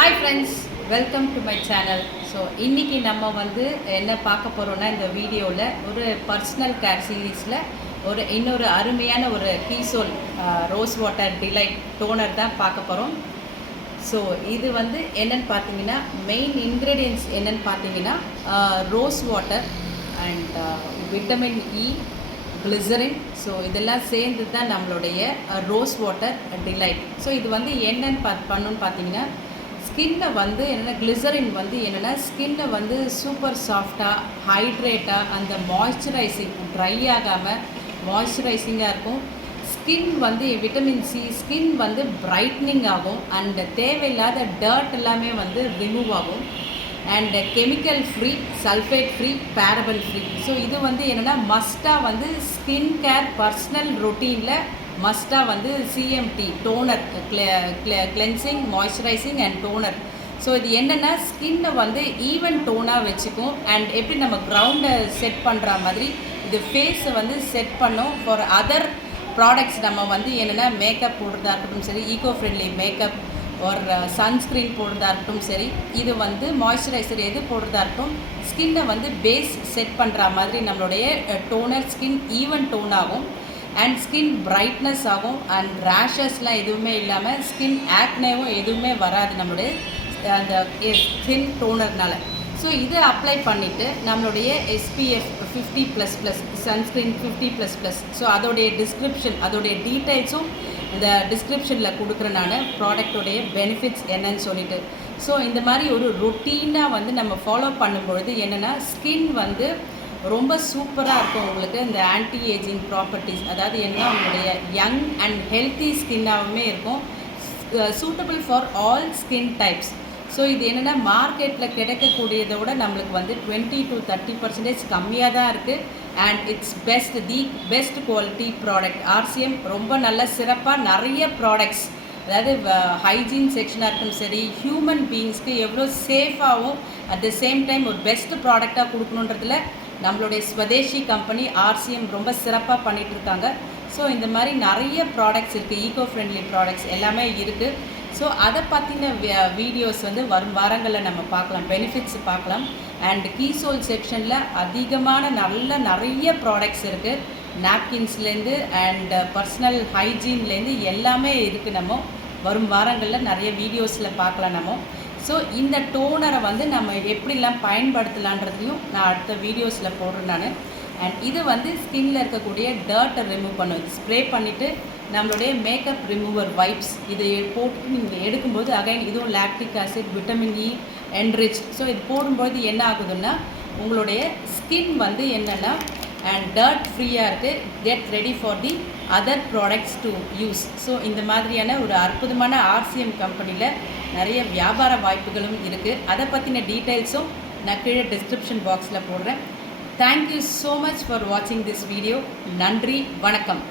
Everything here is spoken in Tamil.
Hi friends, welcome to my channel. So இன்றைக்கி நம்ம என்ன பார்க்க போகிறோன்னா, இந்த வீடியோவில் ஒரு பர்சனல் கேர் சீரீஸில் இன்னொரு அருமையான ஒரு கீசோல் ரோஸ் வாட்டர் டிலைட் டோனர் தான் பார்க்க போகிறோம். ஸோ இது என்னென்னு பார்த்தீங்கன்னா, மெயின் இன்க்ரீடியன்ட்ஸ் என்னென்னு பார்த்தீங்கன்னா, rose water and vitamin E, glycerin. So இதெல்லாம் சேர்ந்து தான் நம்மளுடைய ரோஸ் வாட்டர் டிலைட். ஸோ இது என்னென்னு பண்ணணுன்னு பார்த்தீங்கன்னா, ஸ்கின்னை என்னென்னா கிளிசரின் என்னென்னா ஸ்கின்னை சூப்பர் சாஃப்டாக, ஹைட்ரேட்டாக, அந்த மாய்ஸ்சரைசிங் ட்ரை ஆகாமல் மாய்ஸ்சரைசிங்காக இருக்கும். Skin vitamin C, skin brightening ஆகும். அண்ட் தேவையில்லாத டர்ட் எல்லாமே ரிமூவ் ஆகும். And chemical free, sulphate free, paraben free. So இது என்னென்னா மஸ்ட்டாக ஸ்கின் கேர் பர்சனல் ரொட்டீனில் மஸ்ட்டாக CMT toner, cleansing, moisturising and toner. So இது என்னென்னா ஸ்கின்னை ஈவன் டோனாக வச்சுக்கும். அண்ட் எப்படி நம்ம கிரவுண்டை செட் பண்ணுற மாதிரி இது ஃபேஸை செட் பண்ணும். ஃபார் அதர் ப்ராடக்ட்ஸ் நம்ம என்னென்னா மேக்கப் போடுறதா இருக்கட்டும் சரி, ஈகோ ஃப்ரெண்ட்லி மேக்கப் ஒரு சன்ஸ்க்ரீன் போடுறதா இருக்கட்டும் சரி, இது மாய்ஸ்சரைசர் எது போடுறதா இருக்கட்டும், ஸ்கின்னை பேஸ் செட் பண்ணுற மாதிரி நம்மளுடைய டோனர் ஸ்கின் ஈவன் டோன் ஆகும். அண்ட் ஸ்கின் பிரைட்னஸ் ஆகும். அண்ட் ரேஷஸ்லாம் எதுவுமே இல்லாமல் ஸ்கின் ஆக்னேவும் எதுவுமே வராது நம்மளுடைய அந்த ஸ்கின் டோனர்னால. ஸோ இதை அப்ளை பண்ணிவிட்டு நம்மளுடைய SPF 50++, சன்ஸ்க்ரீன் 50++. ஸோ அதோடைய டிஸ்கிரிப்ஷன், அதோடைய டீட்டெயில்ஸும் இந்த டிஸ்கிரிப்ஷனில் கொடுக்குறேன் நான், ப்ராடக்டோடைய பெனிஃபிட்ஸ் என்னன்னு சொல்லிட்டு. ஸோ இந்த மாதிரி ஒரு ரொட்டீனாக நம்ம ஃபாலோ பண்ணும்பொழுது என்னென்னா ஸ்கின் ரொம்ப சூப்பராக இருக்கும். உங்களுக்கு இந்த ஆன்டி ஏஜிங் ப்ராப்பர்ட்டிஸ், அதாவது என்ன உங்களுடைய யங் அண்ட் ஹெல்த்தி ஸ்கின்னாகவுமே இருக்கும். Suitable for all skin types. So இது என்னென்னா மார்க்கெட்டில் கிடைக்கக்கூடியதை விட நம்மளுக்கு 20 to 30% கம்மியாக தான் இருக்குது. And it's best quality product. RCM ரொம்ப நல்ல சிறப்பாக நிறைய ப்ராடக்ட்ஸ், அதாவது ஹைஜீன் செக்ஷனாக இருக்கட்டும் சரி, ஹியூமன் பீயிங்ஸ்க்கு எவ்வளோ சேஃபாகவும் அட் த சேம் டைம் ஒரு பெஸ்ட் ப்ராடக்டாக கொடுக்கணுன்றதுல நம்மளுடைய ஸ்வதேஷி கம்பெனி RCM ரொம்ப சிறப்பாக பண்ணிகிட்ருக்காங்க. ஸோ இந்த மாதிரி நிறைய ப்ராடக்ட்ஸ் இருக்குது, ஈகோ ஃப்ரெண்ட்லி ப்ராடக்ட்ஸ் எல்லாமே இருக்குது. ஸோ அதை பற்றின வீடியோஸ் வரும் வாரங்களில் நம்ம பார்க்கலாம், பெனிஃபிட்ஸ் பார்க்கலாம். அண்ட் கீசோல் செக்ஷனில் அதிகமான நிறைய ப்ராடக்ட்ஸ் இருக்குது. நாப்கின்ஸ்லேருந்து அண்ட் பர்சனல் ஹைஜீன்லேருந்து எல்லாமே இருக்குது. நம்ம வரும் வாரங்களில் நிறைய வீடியோஸில் பார்க்கலாம் நம்ம. ஸோ இந்த டோனரை நம்ம எப்படிலாம் பயன்படுத்தலான்றதையும் நான் அடுத்த வீடியோஸில் போடுறேன் நான். அண்ட் இது ஸ்கின்னில் இருக்கக்கூடிய டர்ட்டை ரிமூவ் பண்ணும். இது ஸ்ப்ரே பண்ணிவிட்டு நம்மளுடைய மேக்கப் ரிமூவர் வைப்ஸ் இது போட்டு நீங்கள் எடுக்கும்போது அகைன் இதுவும் lactic acid, vitamin E enrich. So இது போடும்போது என்ன ஆகுதுன்னா உங்களுடைய ஸ்கின் என்னென்னா அண்ட் டர்ட் ஃப்ரீயாக இருக்குது. Get ready for the other products to use. So இந்த மாதிரியான ஒரு அற்புதமான RCM கம்பெனியில் நிறைய வியாபார வாய்ப்புகளும் இருக்குது. அதை பற்றின டீட்டெயில்ஸும் நான் கீழே டிஸ்கிரிப்ஷன் பாக்ஸில் போடுறேன். தேங்க்யூ ஸோ மச் ஃபார் வாட்சிங் திஸ் வீடியோ. நன்றி, வணக்கம்.